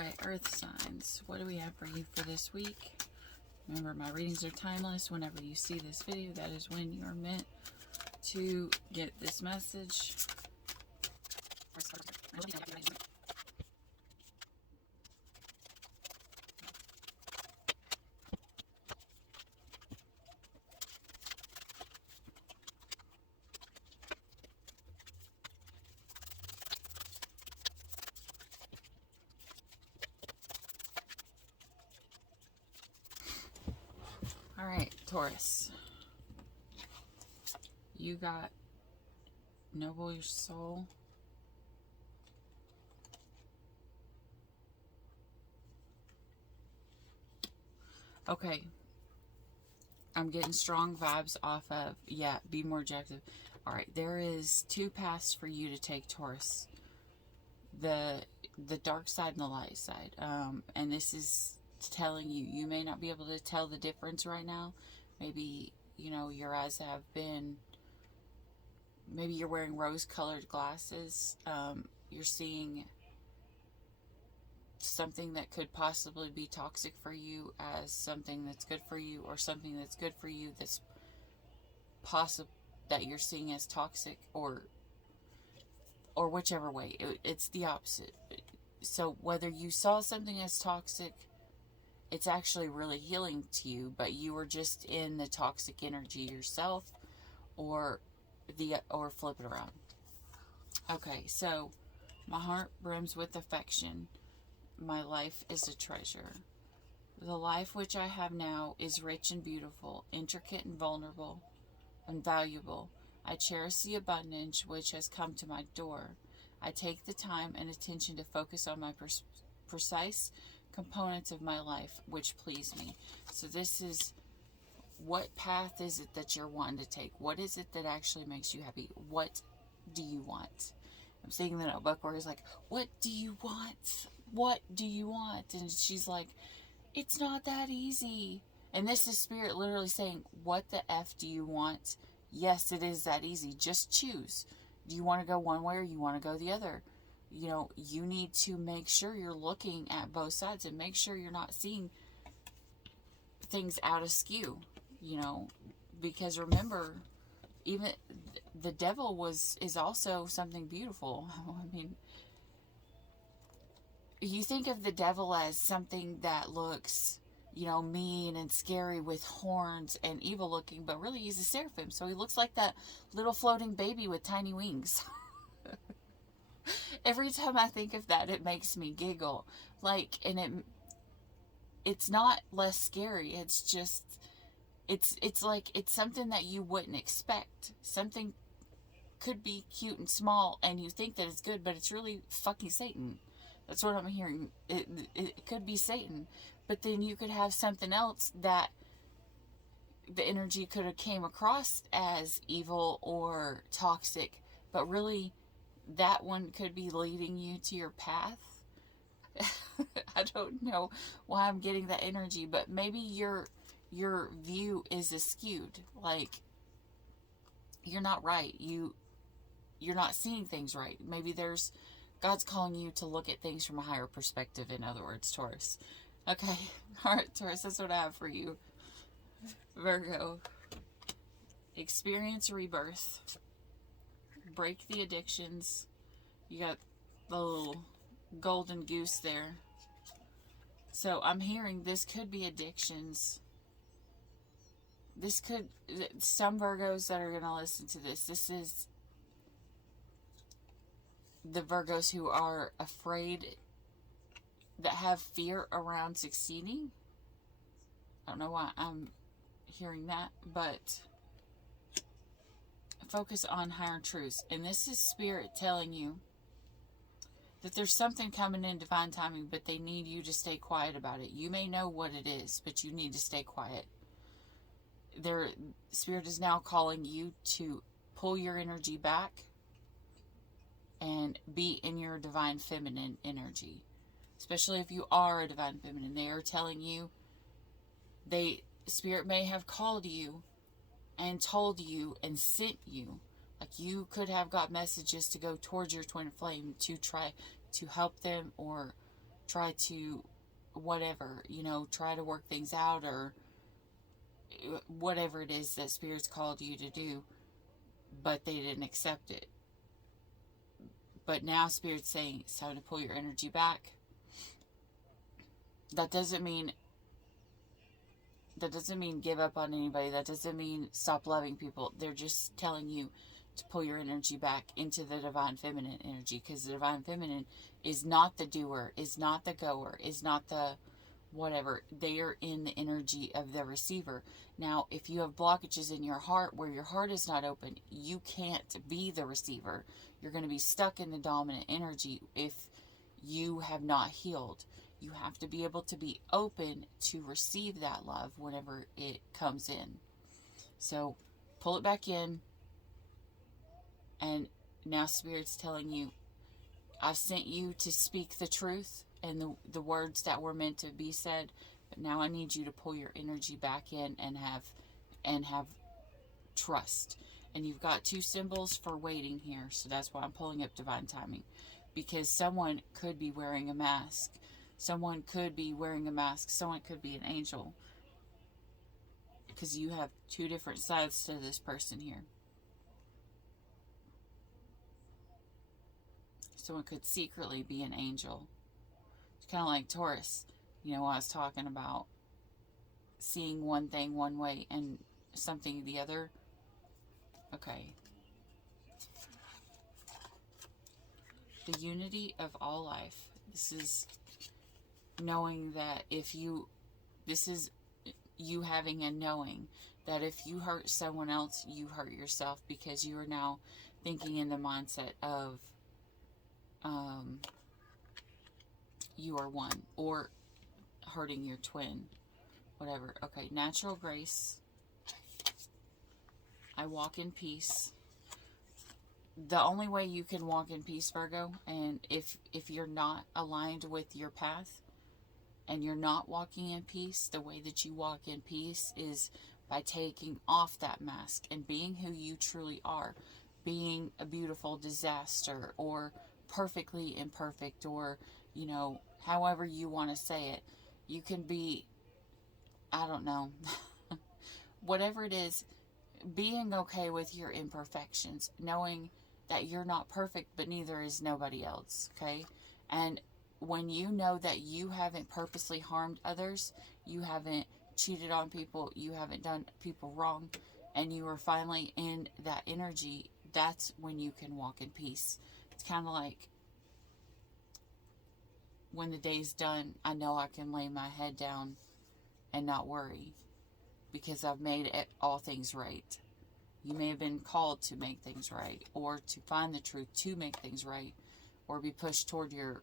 Alright, earth signs. What do we have for you for this week? Remember, my readings are timeless. Whenever you see this video, that is when you're meant to get this message. Alright, Taurus. You got noble your soul. Okay. I'm getting strong vibes off of, yeah, be more objective. Alright, there is two paths for you to take, Taurus. The dark side and the light side. And this is telling you, you may not be able to tell the difference right now. Maybe, you know, your eyes have been, maybe you're wearing rose-colored glasses. You're seeing something that could possibly be toxic for you as something that's good for you, or something that's good for you that's possible that you're seeing as toxic, or whichever way. It's the opposite. So whether you saw something as toxic, it's actually really healing to you, but you were just in the toxic energy yourself, or flip it around. Okay, so my heart brims with affection. My life is a treasure. The life which I have now is rich and beautiful, intricate and vulnerable, and valuable. I cherish the abundance which has come to my door. I take the time and attention to focus on my precise components of my life which please me. So this is, what path is it that you're wanting to take? What is it that actually makes you happy? What do you want? I'm seeing the notebook where he's like, what do you want? What do you want? And she's like, it's not that easy. And this is Spirit literally saying, what the F do you want? Yes, it is that easy. Just choose. Do you want to go one way or you want to go the other? You know, you need to make sure you're looking at both sides and make sure you're not seeing things out of skew, you know, because remember, even the devil is also something beautiful. I mean, you think of the devil as something that looks, you know, mean and scary with horns and evil looking, but really he's a seraphim. So he looks like that little floating baby with tiny wings. Every time I think of that, it makes me giggle. Like, and it's not less scary. It's just, it's like, it's something that you wouldn't expect. Something could be cute and small and you think that it's good, but it's really fucking Satan. That's what I'm hearing. It could be Satan. But then you could have something else that the energy could have came across as evil or toxic, but really that one could be leading you to your path. I don't know why I'm getting that energy, but maybe your view is askewed. Like, you're not right. You're not seeing things right. Maybe God's calling you to look at things from a higher perspective, in other words, Taurus. Okay, alright, Taurus, that's what I have for you. Virgo, experience rebirth. Break the addictions. You got the little golden goose there. So I'm hearing this could be addictions. This could, some Virgos that are going to listen to this is the Virgos who are afraid, that have fear around succeeding. I don't know why I'm hearing that, but focus on higher truths. And this is Spirit telling you that there's something coming in divine timing, but they need you to stay quiet about it. You may know what it is, but you need to stay quiet. Spirit is now calling you to pull your energy back and be in your divine feminine energy. Especially if you are a divine feminine. They are telling you, Spirit may have called you and told you and sent you. Like, you could have got messages to go towards your twin flame to try to help them or try to whatever, try to work things out, or whatever it is that Spirit's called you to do, but they didn't accept it. But now Spirit's saying it's time to pull your energy back. That doesn't mean give up on anybody. That doesn't mean stop loving people. They're just telling you to pull your energy back into the Divine Feminine energy, because the Divine Feminine is not the doer, is not the goer, is not the whatever. They are in the energy of the receiver. Now, if you have blockages in your heart where your heart is not open, you can't be the receiver. You're going to be stuck in the dominant energy if you have not healed. You have to be able to be open to receive that love whenever it comes in. So pull it back in. And now Spirit's telling you, I've sent you to speak the truth and the words that were meant to be said. But now I need you to pull your energy back in and have trust. And you've got 2 symbols for waiting here. So that's why I'm pulling up divine timing. Because someone could be wearing a mask. Someone could be wearing a mask. Someone could be an angel. Because you have 2 different sides to this person here. Someone could secretly be an angel. It's kind of like Taurus. I was talking about seeing one thing one way and something the other. Okay. The unity of all life. This is knowing that this is you having a knowing that if you hurt someone else, you hurt yourself, because you are now thinking in the mindset of you are one, or hurting your twin, whatever. Okay, natural grace. I walk in peace. The only way you can walk in peace, Virgo, and if you're not aligned with your path and you're not walking in peace, the way that you walk in peace is by taking off that mask and being who you truly are, being a beautiful disaster, or perfectly imperfect, or however you want to say it. You can be, I don't know, whatever it is, being okay with your imperfections, knowing that you're not perfect, but neither is nobody else, okay? And when you know that you haven't purposely harmed others, you haven't cheated on people, you haven't done people wrong, and you are finally in that energy, that's when you can walk in peace. It's kind of like, when the day's done, I know I can lay my head down and not worry, because I've made all things right. You may have been called to make things right, or to find the truth to make things right, or be pushed toward your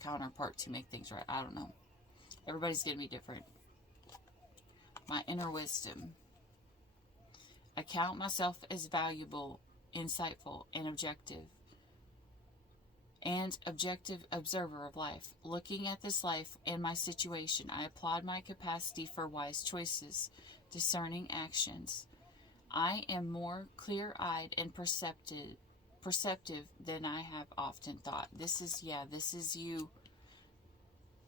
counterpart to make things right. I don't know. Everybody's going to be different. My inner wisdom. I count myself as valuable, insightful, and objective observer of life. Looking at this life and my situation, I applaud my capacity for wise choices, discerning actions. I am more clear-eyed and perceptive than I have often thought. This is you.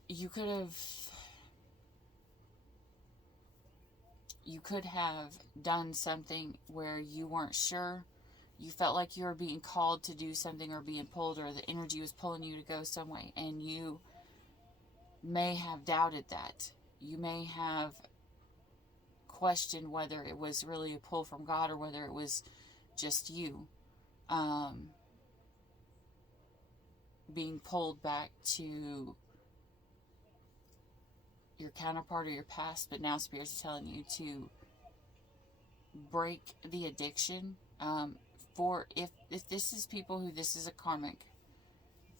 You could have done something where you weren't sure. You felt like you were being called to do something, or being pulled, or the energy was pulling you to go some way, and you may have doubted that. You may have questioned whether it was really a pull from God, or whether it was just you being pulled back to your counterpart or your past. But now Spirit's telling you to break the addiction. For if this is people who this is a karmic,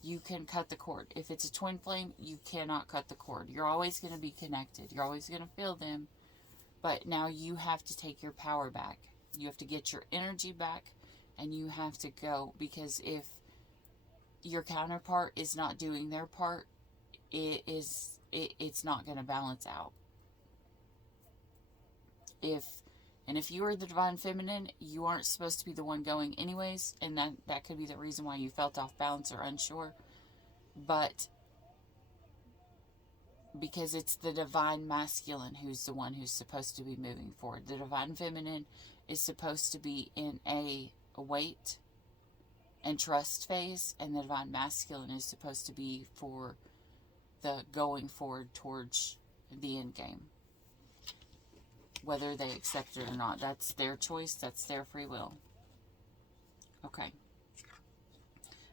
you can cut the cord. If it's a twin flame, you cannot cut the cord. You're always going to be connected. You're always going to feel them. But now you have to take your power back. You have to get your energy back, and you have to go. Because if your counterpart is not doing their part, it's not going to balance out. If you are the Divine Feminine, you aren't supposed to be the one going anyways, and that could be the reason why you felt off balance or unsure. But because it's the divine masculine who's the one who's supposed to be moving forward. The divine feminine is supposed to be in a wait and trust phase, and the divine masculine is supposed to be for the going forward towards the end game. Whether they accept it or not, that's their choice, that's their free will. Okay.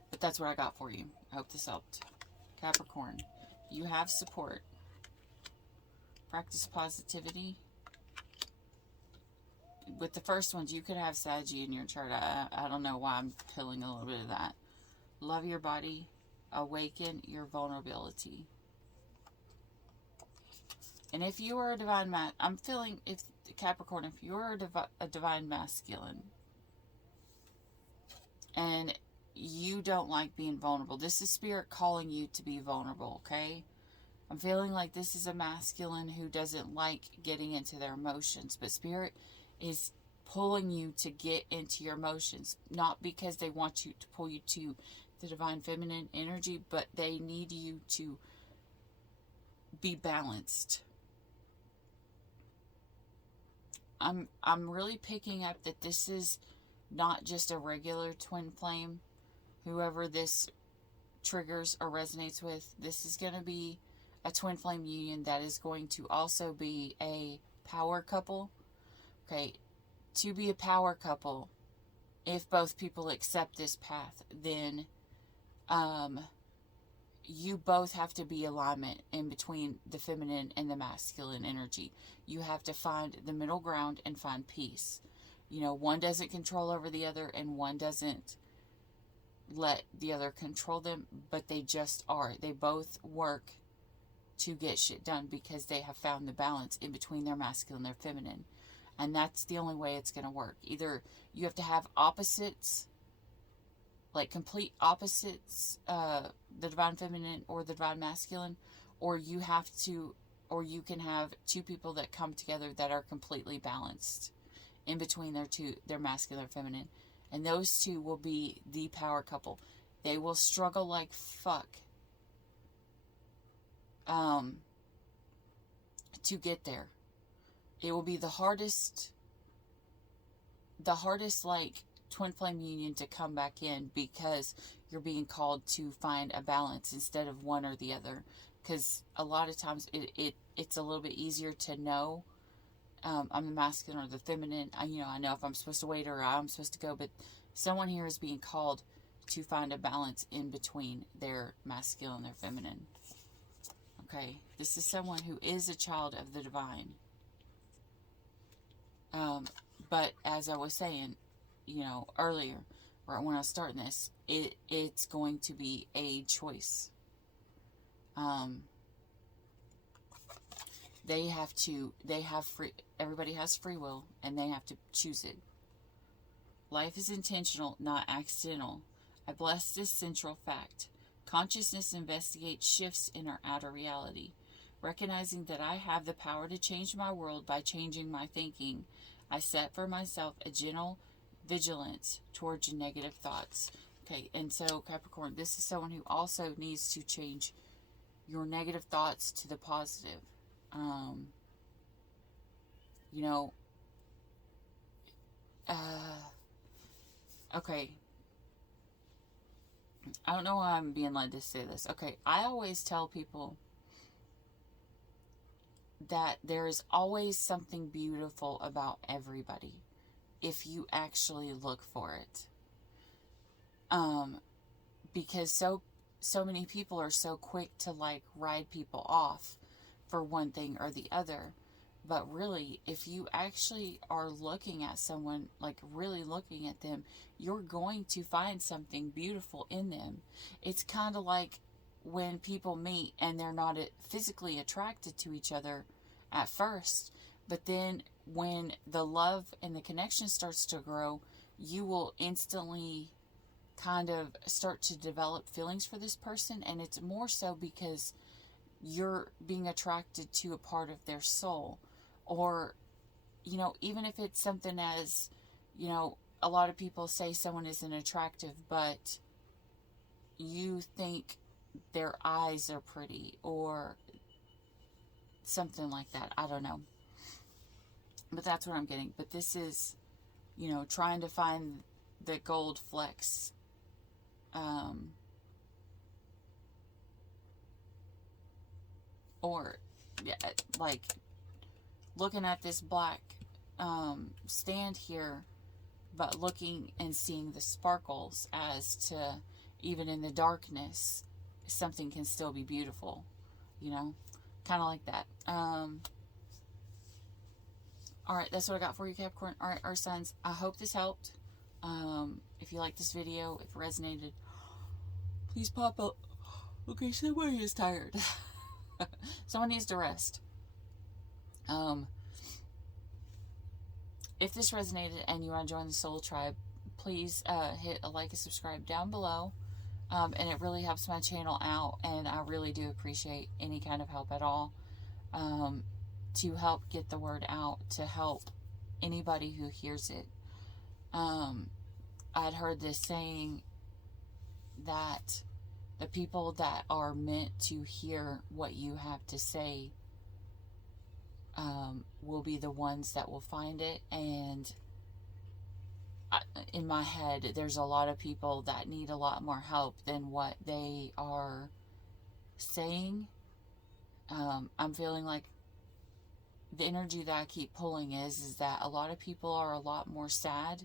But that's what I got for you. I hope this helped. Capricorn, you have support. Practice positivity. With the first ones, you could have Saggy in your chart. I don't know why I'm pulling a little bit of that. Love your body. Awaken your vulnerability. And if you are a divine I'm feeling, if Capricorn, if you're a divine masculine and you don't like being vulnerable, this is Spirit calling you to be vulnerable, okay? I'm feeling like this is a masculine who doesn't like getting into their emotions, but Spirit is pulling you to get into your emotions, not because they want you to pull you to the divine feminine energy, but they need you to be balanced. I'm really picking up that this is not just a regular twin flame. Whoever this triggers or resonates with, this is going to be a twin flame union that is going to also be a power couple. Okay, to be a power couple, if both people accept this path, then you both have to be alignment in between the feminine and the masculine energy. You have to find the middle ground and find peace. You know, one doesn't control over the other and one doesn't let the other control them, but they just are. They both work to get shit done because they have found the balance in between their masculine and their feminine. And that's the only way it's going to work. Either you have to have opposites, like complete opposites, the divine feminine or the divine masculine, or you can have two people that come together that are completely balanced in between their masculine and feminine. And those two will be the power couple. They will struggle like fuck to get there. It will be the hardest like twin flame union to come back in, because you're being called to find a balance instead of one or the other. Because a lot of times it's a little bit easier to know I'm the masculine or the feminine. I know if I'm supposed to wait or I'm supposed to go, but someone here is being called to find a balance in between their masculine and their feminine. Okay, this is someone who is a child of the divine. But as I was saying, earlier, right when I was starting this, it's going to be a choice. Everybody has free will, and they have to choose it. Life is intentional, not accidental. I bless this central fact. Consciousness investigates shifts in our outer reality. Recognizing that I have the power to change my world by changing my thinking, I set for myself a gentle vigilance towards negative thoughts. Okay, and so Capricorn, this is someone who also needs to change your negative thoughts to the positive. Okay. I don't know why I'm being led to say this. Okay, I always tell people that there is always something beautiful about everybody if you actually look for it. Because so many people are so quick to ride people off for one thing or the other. But really, if you actually are looking at someone, really looking at them, you're going to find something beautiful in them. It's kind of like when people meet and they're not physically attracted to each other at first, but then when the love and the connection starts to grow, you will instantly kind of start to develop feelings for this person, and it's more so because you're being attracted to a part of their soul. Or, even if it's something as, a lot of people say someone isn't attractive, but you think their eyes are pretty, or something like that. I don't know. But that's what I'm getting. But this is, you know, trying to find the gold flecks. Or, yeah, like, looking at this black stand here, but looking and seeing the sparkles as to, even in the darkness, something can still be beautiful, you know, kind of like that. All right, that's what I got for you, Capricorn. All right, our sons, I hope this helped. If you like this video, if it resonated, please pop up. Okay, somebody is tired. Someone needs to rest. If this resonated and you want to join the Soul Tribe, please hit a like and subscribe down below. And it really helps my channel out, and I really do appreciate any kind of help at all, to help get the word out, to help anybody who hears it. I'd heard this saying that the people that are meant to hear what you have to say will be the ones that will find it. And in my head, there's a lot of people that need a lot more help than what they are saying. I'm feeling like the energy that I keep pulling is that a lot of people are a lot more sad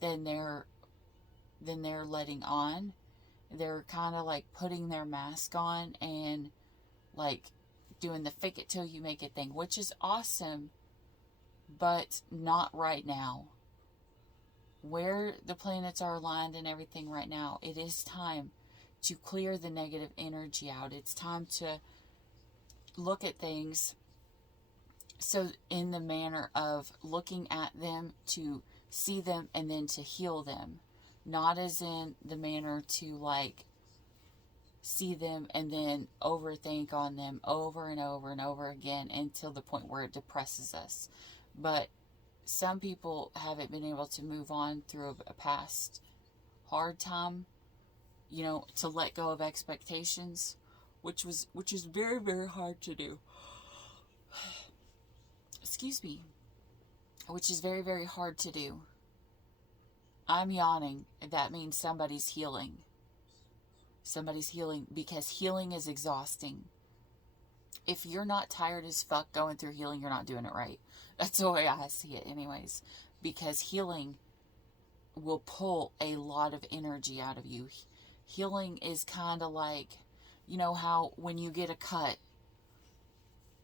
than they're letting on. They're kind of like putting their mask on and like doing the fake it till you make it thing, which is awesome, but not right now. Where the planets are aligned and everything right now, it is time to clear the negative energy out. It's time to look at things so in the manner of looking at them, to see them and then to heal them, not as in the manner to like see them and then overthink on them over and over and over again until the point where it depresses us. But some people haven't been able to move on through a past hard time, you know, to let go of expectations, which is very, very hard to do. Excuse me. Which is very, very hard to do. I'm yawning. That means somebody's healing. Somebody's healing, because healing is exhausting. If you're not tired as fuck going through healing, you're not doing it right. That's the way I see it anyways. Because healing will pull a lot of energy out of you. Healing is kind of like, you know how when you get a cut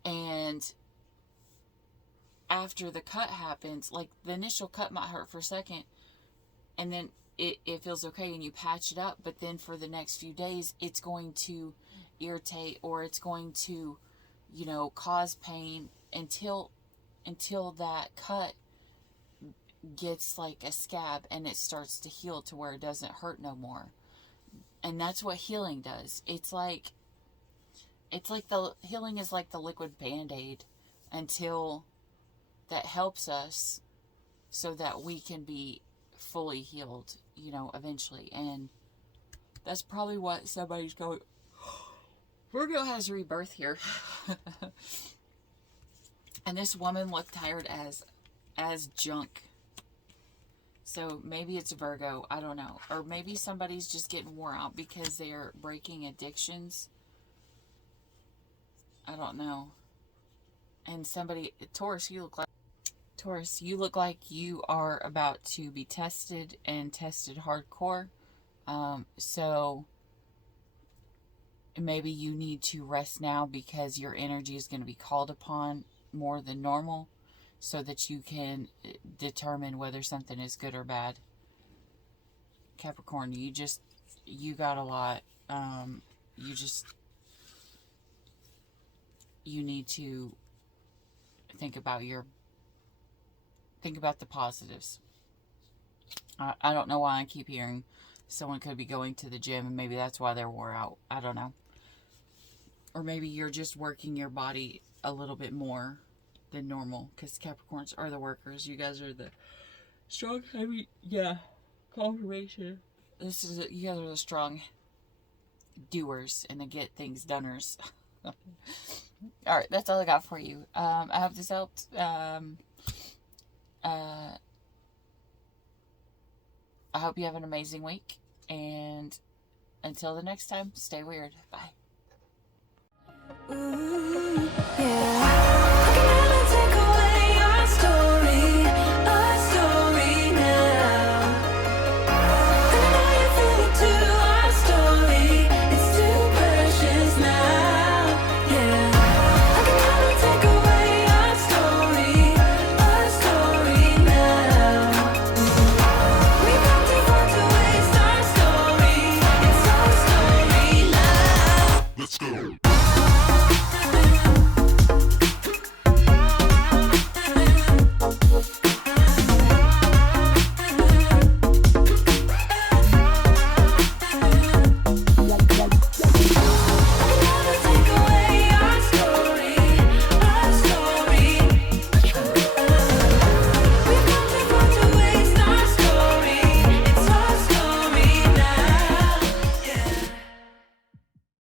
and after the cut happens, like the initial cut might hurt for a second and then it feels okay and you patch it up, but then for the next few days it's going to irritate or it's going to, you know, cause pain until that cut gets like a scab and it starts to heal to where it doesn't hurt no more. And that's what healing does. It's like the healing is like the liquid Band-Aid until that helps us so that we can be fully healed, you know, eventually. And that's probably what somebody's going. Virgo has rebirth here. And this woman looked tired as junk. So maybe it's Virgo, I don't know. Or maybe somebody's just getting wore out because they're breaking addictions. I don't know. And somebody, Taurus, you look like you are about to be tested and tested hardcore. So maybe you need to rest now because your energy is going to be called upon more than normal so that you can determine whether something is good or bad. Capricorn, you got a lot. You need to think about the positives. I don't know why I keep hearing someone could be going to the gym and maybe that's why they're wore out. I don't know. Or maybe you're just working your body a little bit more than normal, because Capricorns are the workers. You guys are the strong, heavy, confirmation. You guys are the strong doers and the get things doners. All right, that's all I got for you. I hope this helped. I hope you have an amazing week. And until the next time, stay weird. Bye. Ooh, yeah.